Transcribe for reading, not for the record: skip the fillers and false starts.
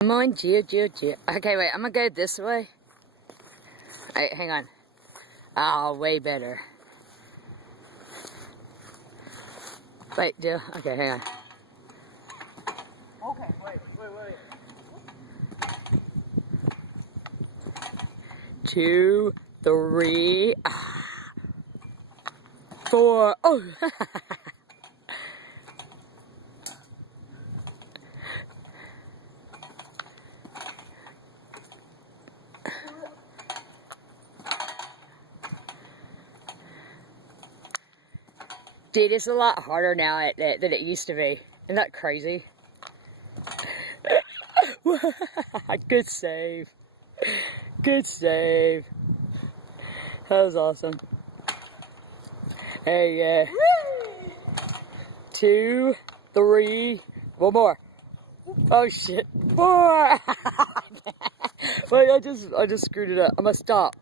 Come on, Geo. Okay, wait, I'm gonna go this way. Wait, hang on. Oh, way better. Wait, Geo. Okay, hang on. Okay, wait. 2, 3, 4. Oh! Dude, it's a lot harder now than it used to be. Isn't that crazy? Good save. Good save. That was awesome. Hey, yeah. 2, 3, one more. Oh shit. 4. Wait, I just screwed it up. I'm gonna stop.